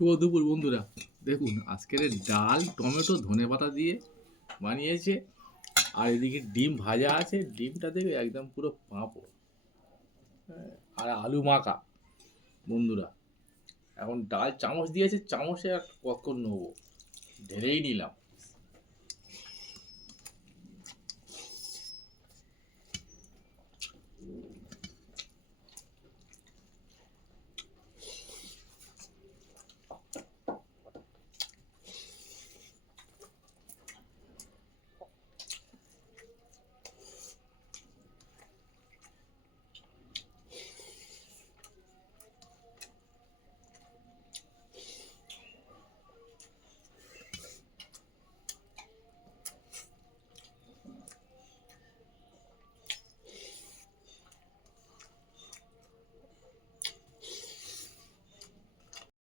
শুভ দুপুর বন্ধুরা। দেখুন আজকের এই ডাল টমেটো ধনেপাতা দিয়ে বানিয়েছে, আর এদিকে ডিম ভাজা আছে, ডিমটা দেখে একদম পুরো পাঁপড়। হ্যাঁ, আর আলু মাখা বন্ধুরা। এখন ডাল চামচ দিয়েছে, চামচে আর কতক্ষণ নেবো, ঢেলেই নিলাম।